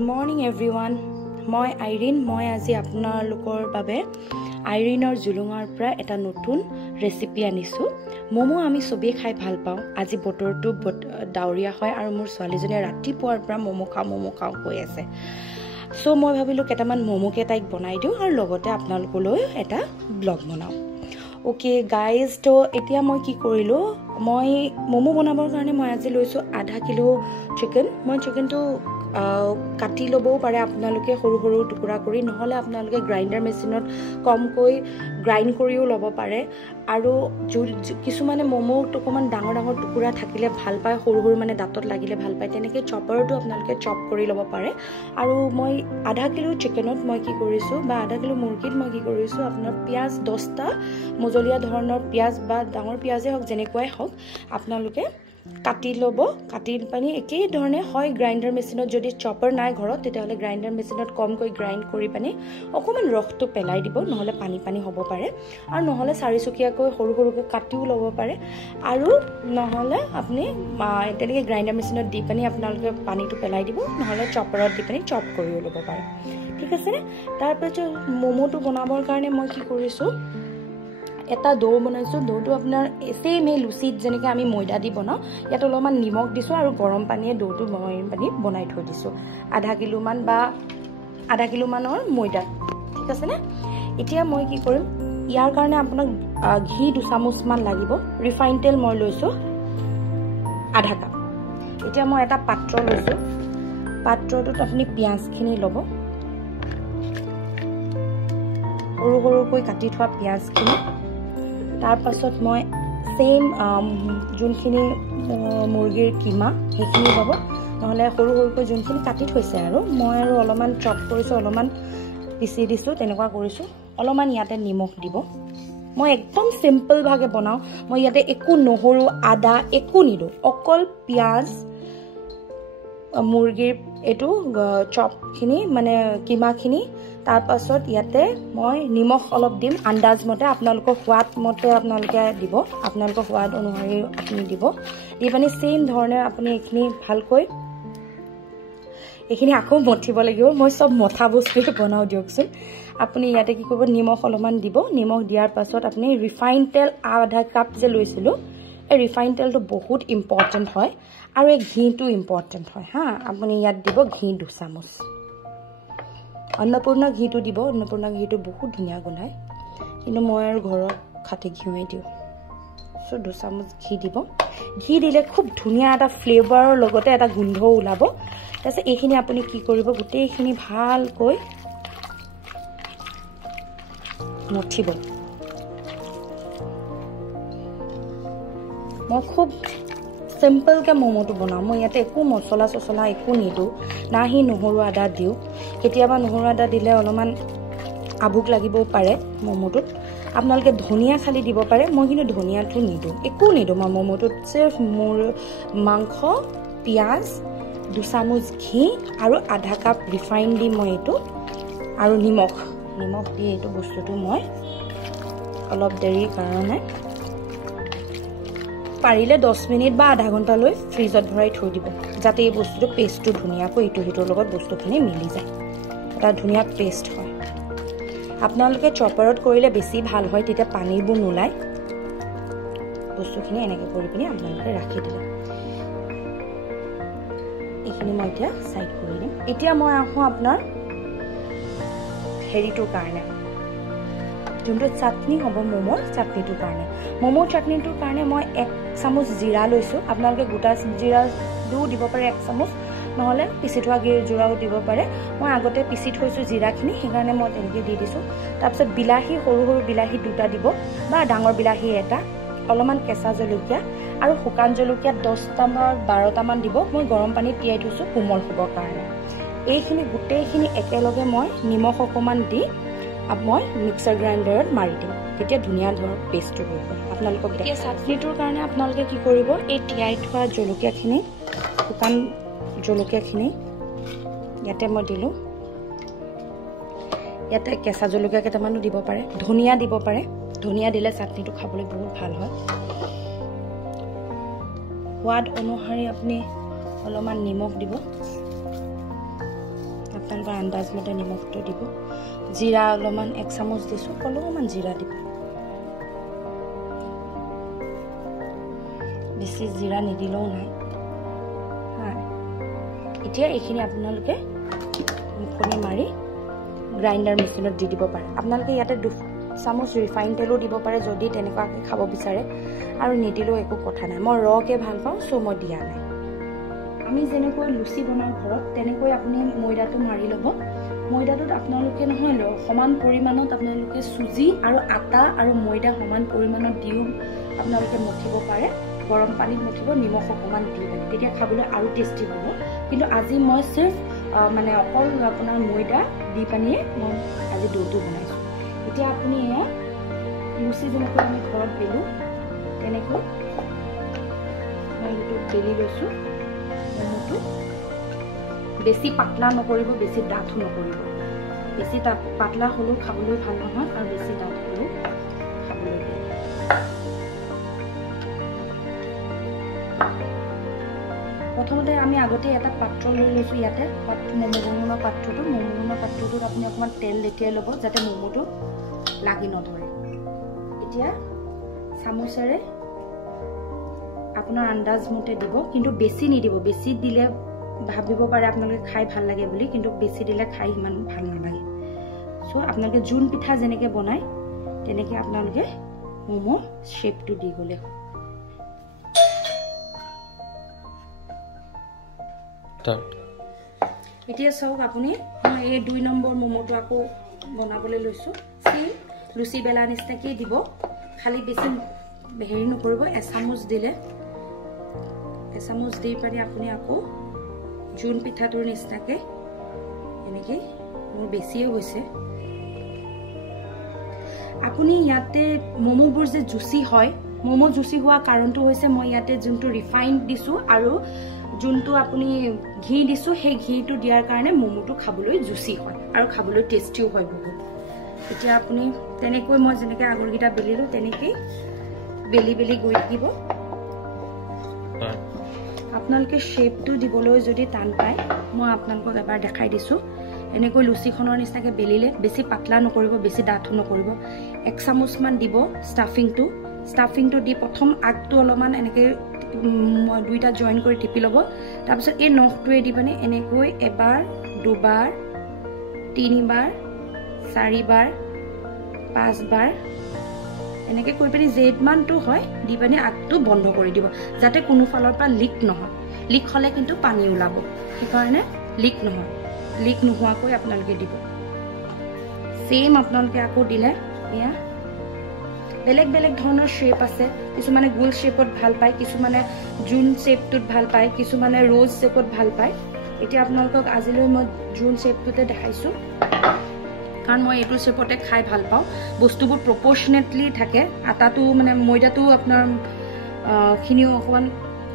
Good morning everyone. মই Irene মই আজি আপোনালোকৰ বাবে আইৰিনৰ জুলুঙৰ পৰা এটা নতুন ৰেচিপি আনিছো মোমো আমি সবে খাই ভাল পাওঁ আজি বতৰটো ডাউৰিয়া হয় আৰু মোৰ ছোৱালীজনীয়ে ৰাতিপুৱাৰ পৰা মোমো খাও কৈ আছে সো মই ভাবিলো কেটামান মোমোকে তাইক বনাই দিও আৰু লগতে আপোনালোকলৈ এটা ব্লগ বনাও ওকে গাইজ তো এতিয়া মই কি কৰিলো মই মোমো বনাবৰ কাৰণে মই আজি লৈছো আধা কিলো চিকেন মই চিকেনটো কাটি লবও পাৰে আপোনালোকে সৰু সৰু টুকুৰা কৰি নহলে আপোনালোকে গ্ৰাইন্ডাৰ মেচিনত কমকৈ গ্ৰাইন্ড কৰিও লব পাৰে আৰু কিছুমানে মোমো টুকুমান ডাঙৰ ডাঙৰ টুকুৰা থাকিলে ভাল পায় সৰু সৰু মানে দাঁতত লাগিলে ভাল পায় তেনেকৈ চপাৰটো আপোনালোকে চপ কৰি লব পাৰে আৰু মই আধা কিলো চিকেনত মই কি কৰিছো বা আধা কিলো মুৰ্গীত মই কি কৰিছো আপোনাৰ পিয়াজ 10টা মজলীয়া ধৰণৰ পিয়াজ বা ডাঙৰ পিয়াজে হওক যেনেকুৱাই হওক আপোনালোকে কাটি লব কাটি পানি একেই ধৰণে হয় গ্ৰাইন্ডাৰ মেচিনত যদি চপাৰ নাই ঘৰত তেতিয়াহলে গ্ৰাইন্ডাৰ মেচিনত কমকৈ গ্ৰাইন্ড কৰি পানি অকমান ৰসটো পেলাই দিব নহলে পানী পানী হ'ব পাৰে আৰু নহলে চাৰিচুকিয়াকৈ সৰু সৰুকৈ কাটিও লব পাৰে আৰু নহলে আপুনি তেনেকৈ গ্ৰাইন্ডাৰ মেচিনত দি পানি আপোনালোকে পানীটো পেলাই দিব নহলে চপাৰত দি পানি চপ কৰিও লব পাৰে ঠিক আছে তাৰ পিছত মোমোটো বনাবৰ কাৰণে মই কি কৰিছো এটা ডো বনাইছো ডোটো আপোনাৰ এসেমে লুচিত যেনেকৈ আমি ময়দা দি বনাও ইয়াত অলপমান নিমখ দিছো আৰু গৰম পানীয়ে ডোটো বনাই থৈ দিছো আধা কিলো মানৰ ময়দা ঠিক আছে নে এতিয়া মই কি কৰিম ইয়াৰ কাৰণে আপোনাক ঘি 2 চামুচ মান লাগিব ৰিফাইন তেল মই লৈছো আধা কাপ এতিয়া মই এটা পাত্ৰ লৈছো পাত্ৰটোত আপুনি পিয়াজখিনি ল'ব সৰু সৰুকৈ কাটি থোৱা পিয়াজখিনি তাৰ পাছত মই সেম যোনখিনি মুৰ্গীৰ কিমা সেইখিনি ল'ব নহলে সৰু সৰুকৈ যোনখিনি কাটি থৈছে আৰু মই আৰু অলপমান চপ কৰিছো অলপমান পিচি দিছো তেনেকুৱা কৰিছো অলপমান ইয়াতে নিমখ দিব মই একদম সিম্পল ভাগে বনাও মই ইয়াতে একো নহৰু আদা একো নিদো অকল পিয়াজ মুৰ্গীৰ এটো চপখিনি মানে কিমাখিনি তাৰ পাছত ইয়াতে মই নিমখ অলপ দিম আন্দাজ মতে আপোনালোকৰ সোৱাদ মতে আপোনালোকে দিব আপোনালোকৰ সোৱাদ অনুসৰি আপুনি দিব দিবানি সেম ধৰণে আপুনি এখিনি ভালকৈ এখিনি আকৌ মঠিব লাগিব মই সব মথা বস্তু বনাও দিয়কচোন আপুনি ইয়াতে কি কৰিব নিমখ অলপমান দিব নিমখ দিয়াৰ পাছত আপুনি ৰিফাইন তেল আধা কাপ যে লৈছিলো এই ৰিফাইন তেলটো বহুত ইম্পৰ্টেন্ট হয় আৰু এই ঘিটো ইম্পৰ্টেন্ট হয় হা আপুনি ইয়াত দিব ঘি 2 চামুচ অন্নপূৰ্ণা ঘিটো দিব অন্নপূৰ্ণা ঘিটো বহুত ধুনিয়া গোন্ধায় কিন্তু মই আৰু ঘৰত খাটি ঘিউই দিও সো 2 চামুচ ঘি দিব ঘি দিলে খুব ধুনিয়া এটা ফ্লেভাৰৰ লগতে এটা গোন্ধ ওলাব তাৰপিছত এইখিনি আপুনি কি কৰিব গোটেইখিনি ভালকৈ মঠিব মই খুব সিম্পল কে মোমোটো বনাও মই ইয়াতে একো মছলা সছলা একো নিদো নাহি নহৰু আদা দিও কেতিয়াবা নহৰু আদা দিলে অলপমান আবুক লাগিবও পাৰে মোমোটোত আপোনালোকে ধনিয়া খালি দিব পাৰে মই কিন্তু ধনিয়াটো নিদো একো নিদো মই মোমোটোত সিৰ্ফ মোৰ মাংস পিয়াজ 2 চামুচ ঘি আৰু আধা কাপ ৰিফাইন দি মই এটো আৰু নিমখ দি এটো বস্তুটো মই অলপ দেৰি কাৰণে পাৰিলে 10 মিনিট বা আধা ঘণ্টা লৈ ফ্ৰিজত ভৰাই থৈ দিব যাতে এই বস্তুটো পেষ্টটো ধুনিয়াকৈ ইটো হিটোৰ লগত বস্তুখিনি মিলি যায় এটা ধুনিয়া পেষ্ট হয় আপোনালোকে চপাৰত কৰিলে বেছি ভাল হয় তেতিয়া পানীবোৰ নোলায় বস্তুখিনি এনেকৈ কৰি পিনি আপোনালোকে ৰাখি দিলে এইখিনি মই এতিয়া সাইড কৰি দিম এতিয়া মই আহো আপোনাৰ হেৰিটোৰ কাৰণে যোনটো চাটনি হ'ব মোমোৰ চাটনিটোৰ কাৰণে মোমোৰ চাটনিটোৰ কাৰণে মই 1 চামুচ জিৰা লৈছো আপোনালোকে গোটা জিৰা দিও দিব পাৰে 1 চামুচ নহলে পিচি থোৱা জিৰাও দিব পাৰে মই আগতে পিচি থৈছো জিৰাখিনি সেইকাৰণে মই তেনেকৈ দি দিছো তাৰপিছত বিলাহী সৰু সৰু বিলাহী 2টা দিব বা ডাঙৰ বিলাহী এটা অলপমান কেঁচা জলকীয়া আৰু শুকান জলকীয়া 10টা বা 12টা মান দিব মই গৰম পানীত তিয়াই থৈছো কোমল হ'বৰ কাৰণে এইখিনি গোটেইখিনি একেলগে মই নিমখ অকমান দি মই মিক্সাৰ গ্ৰাইণ্ডাৰত মাৰি দিম তেতিয়া ধুনিয়া ধৰ পেষ্টটো হৈ গ'ল আপোনালোকক এতিয়া চাটনিটোৰ কাৰণে আপোনালোকে কি কৰিব এই তিয়াই থোৱা জলকীয়াখিনি শুকান জলকীয়াখিনি ইয়াতে মই দিলো ইয়াতে কেঁচা জলকীয়া কেইটামানো দিব পাৰে ধনিয়া দিব পাৰে ধনিয়া দিলে চাটনিটো খাবলৈ বহুত ভাল হয় সোৱাদ অনুসৰি আপুনি অলপমান নিমখ দিব আপোনালোকৰ আন্দাজ মতে নিমখটো দিব জিৰা অলপমান 1 চামুচ দিছোঁ অলপমান জিৰা দিব বেছি জিৰা নিদিলেও নাই এতিয়া এইখিনি আপোনালোকে মুখনি মাৰি গ্ৰাইণ্ডাৰ মেচিনত দি দিব পাৰে আপোনালোকে ইয়াতে 2 চামুচ ৰিফাইন তেলো দিব পাৰে যদি তেনেকুৱাকৈ খাব বিচাৰে আৰু নিদিলেও একো কথা নাই মই ৰকে ভাল পাওঁ সো মই দিয়া নাই আমি যেনেকৈ লুচি বনাওঁ ঘৰত তেনেকৈ আপুনি ময়দাটো মাৰি ল'ব ময়দাটোত আপোনালোকে নহয় সমান পৰিমাণত আপোনালোকে সুজি আৰু আটা আৰু ময়দা সমান পৰিমাণত দিও আপোনালোকে মঠিব পাৰে গৰম পানীত মঠিব নিমখ অকমান দিব তেতিয়া খাবলৈ আৰু টেষ্টি হ'ব কিন্তু আজি মই সিৰ্ফ মানে অকল আপোনাৰ ময়দা দি পানিয়ে মই আজি ডোটো বনাইছো এতিয়া আপুনি এয়া লুচি যেনেকৈ আমি ঘৰত বেলো তেনেকৈ মই এইটো বেলি লৈছো মমটো বেছি পাতলা নকৰিব বেছি ডাঠো নকৰিব বেছি পাতলা হলেও খাবলৈ ভাল নহয় আৰু বেছি ডাঠ হলেও খাবলৈ প্ৰথমতে আমি আগতে এটা পাত্ৰ লৈ লৈছো ইয়াতে মমো বনোৱা পাত্ৰটোত আপুনি অকমান তেল লেটিয়াই ল'ব যাতে মমোটো লাগি নধৰে এতিয়া চামুচেৰে আপোনাৰ আন্দাজ মতে দিব কিন্তু বেছি নিদিব বেছি দিলে ভাবিব পাৰে আপোনালোকে খাই ভাল লাগে বুলি কিন্তু বেছি দিলে খাই ইমান ভাল নালাগে সো আপোনালোকে জুন পিঠা যেনেকৈ বনায় তেনেকৈ আপোনালোকে মমো শেপটো দি গ'লে হয় এতিয়া চাওক আপুনি মই এই 2 নম্বৰ মমোটো আকৌ বনাবলৈ লৈছো সেই লুচি বেলা নিচিনাকৈ দিব খালি বেছি হেৰি নকৰিব 1 চামুচ দিলে 1 চামুচ দি পানি আপুনি আকৌ জুন পিঠাটোৰ নিচিনাকৈ এনেকৈ মোৰ বেছিয়ে হৈছে আপুনি ইয়াতে মমোবোৰ যে জুচি হয় মমো জুচি হোৱা কাৰণটো হৈছে মই ইয়াতে যোনটো ৰিফাইন দিছো আৰু যোনটো আপুনি ঘি দিছো সেই ঘিটো দিয়াৰ কাৰণে মমোটো খাবলৈ জুচি হয় আৰু খাবলৈ টেষ্টিও হয় বহুত এতিয়া আপুনি তেনেকৈ মই যেনেকৈ আগৰগিটা বেলিলো তেনেকৈ বেলি বেলি গৈ থাকিব আপোনালোকে শেপটো দিবলৈ যদি টান পায় মই আপোনালোকক এবাৰ দেখাই দিছো এনেকৈ লুচিখনৰ নিচিনাকৈ বেলিলে বেছি পাতলা নকৰিব বেছি ডাঠো নকৰিব 1 চামুচ মান দিব ষ্টাফিংটো দি প্ৰথম আগটো অলপমান এনেকৈ দুইটা জয়েন কৰি টিপি ল'ব তাৰপিছত এই নখটোৱে দি পানি এনেকৈ এবাৰ দুবাৰ তিনিবাৰ চাৰিবাৰ পাঁচবাৰ এনেকৈ কৰি পানি যেইমানটো হয় দি পানি আগটো বন্ধ কৰি দিব যাতে কোনো ফালৰ পৰা লিক নহয় লিক হ'লে কিন্তু পানী ওলাব সেইকাৰণে লিক নোহোৱাকৈ আপোনালোকে দিব সেম আপোনালোকে আকৌ দিলে এয়া বেলেগ বেলেগ ধৰণৰ শেপ আছে কিছুমানে গোল শেপত ভাল পায় কিছুমানে জুন শেপটোত ভাল পায় কিছুমানে ৰ'জ শেপত ভাল পায় এতিয়া আপোনালোকক আজিলৈ মই জুন শেপটোতে দেখাইছো কাৰণ মই এইটো শেপতে খাই ভাল পাওঁ বস্তুবোৰ প্ৰপৰ্চনেটলি থাকে আটাটো মানে ময়দাটো আপোনাৰ খিনিও অকমান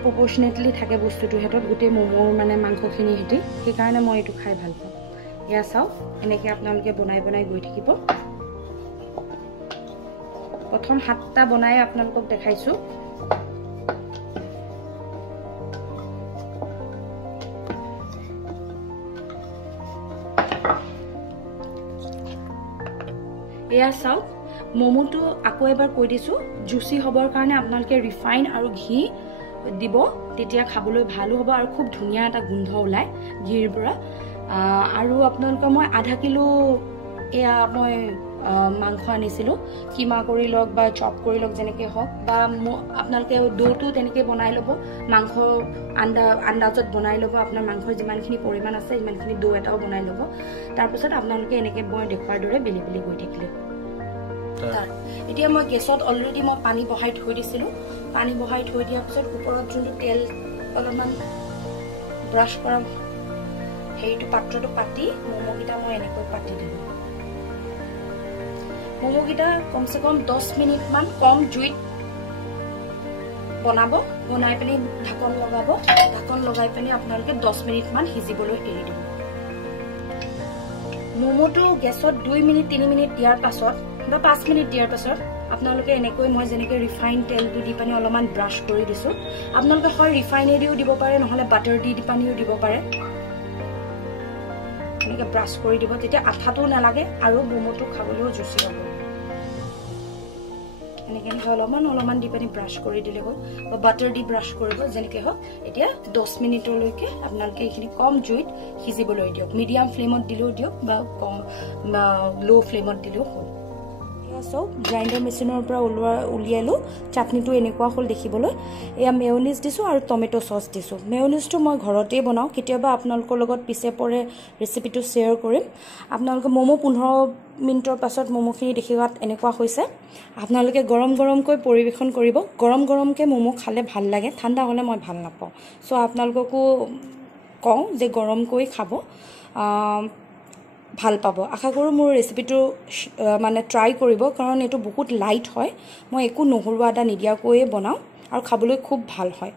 প্ৰপৰ্চনেটলি থাকে বস্তুটো হেতত গোটেই মমোৰ মানে মাংসখিনি হেতি সেইকাৰণে মই এইটো খাই ভাল পাওঁ এয়া চাওক এনেকৈ আপোনালোকে বনাই গৈ থাকিব প্ৰথম 7টা বনাই আপোনালোকক দেখাইছো এয়া চাওক মমোটো আকৌ এবাৰ কৈ দিছো জুচি হবৰ কাৰণে আপোনালোকে ৰিফাইন আৰু ঘি দিব তেতিয়া খাবলৈ ভালো হ'ব আৰু খুব ধুনীয়া এটা গোন্ধ ওলাই ঘিৰ পৰা আৰু আপোনালোকে মই আধা কিলো এয়া মই মাংস আনিছিলো কিমা কৰি লওক বা চপ কৰি লওক যেনেকৈ হওক বা আপোনালোকে ডোটো তেনেকৈ বনাই ল'ব মাংস আন্দাজত বনাই ল'ব আপোনাৰ মাংসৰ যিমানখিনি পৰিমাণ আছে সিমানখিনি ডো এটাও বনাই ল'ব তাৰপিছত আপোনালোকে এনেকৈ মই দেখুৱাৰ দৰে বেলি বেলি গৈ থাকিলে এতিয়া মই গেছত অলৰেডি মই পানী বহাই থৈ দিছিলোঁ পানী বহাই থৈ দিয়াৰ পিছত ওপৰত যোনটো তেল অলপমান ব্ৰাছ কৰা হেৰিটো পাত্ৰটো পাতি মমোকেইটা মই এনেকৈ পাতি দিলোঁ মমোকেইটা কমচে কম 10 মিনিটমান কম জুইত বনাব বনাই পিনি ঢাকন লগাব ঢাকন লগাই পিনি আপোনালোকে 10 মিনিটমান সিজিবলৈ এৰি দিব মমোটো গেছত 2 মিনিট 3 মিনিট দিয়াৰ পাছত বা 5 মিনিট দিয়াৰ পাছত আপোনালোকে এনেকৈ মই যেনেকৈ ৰিফাইন তেলটো দি পানি অলপমান ব্ৰাছ কৰি দিছোঁ আপোনালোকে হয় ৰিফাইনেদিও দিব পাৰে নহ'লে বাটাৰ দি পানিও দিব পাৰে এনেকৈ ব্ৰাছ কৰি দিব, তেতিয়া আঠাটোও নালাগে আৰু ম'ম'টো খাবলৈও জুচি হ'ব। এনেকৈ অলপমান দি পিনি ব্ৰাছ কৰি দিলে হ'ল, বা বাটাৰ দি ব্ৰাছ কৰিব, যেনেকৈ হওক। এতিয়া 10 মিনিটলৈকে আপোনালোকে এইখিনি কম জুইত সিজিবলৈ দিয়ক। মিডিয়াম ফ্লেমত দিলেও দিয়ক বা কম ল' ফ্লেমত দিলেও হ'ল। চাওক গ্ৰাইণ্ডাৰ মেচিনৰ পৰা উলিয়ালোঁ, চাটনিটো এনেকুৱা হ'ল দেখিবলৈ। এয়া মেয়নিজ দিছোঁ আৰু টমেটো চচ দিছোঁ। মেয়নিজটো মই ঘৰতেই বনাওঁ, কেতিয়াবা আপোনালোকৰ লগত পিছে পৰে ৰেচিপিটো শ্বেয়াৰ কৰিম। আপোনালোকে ম'ম' 15 মিনিটৰ পাছত ম'ম'খিনি দেখিবাত এনেকুৱা হৈছে। আপোনালোকে গৰমকৈ পৰিৱেশন কৰিব। গৰমকৈ ম'ম' খালে ভাল লাগে, ঠাণ্ডা হ'লে মই ভাল নাপাওঁ। চ' আপোনালোককো কওঁ যে গৰমকৈ খাব, ভাল পাব। আশা কৰোঁ মোৰ ৰেচিপিটো মানে ট্ৰাই কৰিব, কাৰণ এইটো বহুত লাইট হয়। মই একো নহৰু আদা নিদিয়াকৈয়ে বনাওঁ আৰু খাবলৈ খুব ভাল হয়।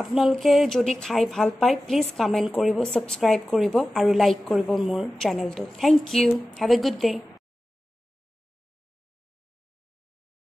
আপোনালোকে যদি খাই ভাল পায় প্লিজ কমেণ্ট কৰিব, ছাবস্ক্ৰাইব কৰিব আৰু লাইক কৰিব মোৰ চেনেলটো। Thank you, have a good day.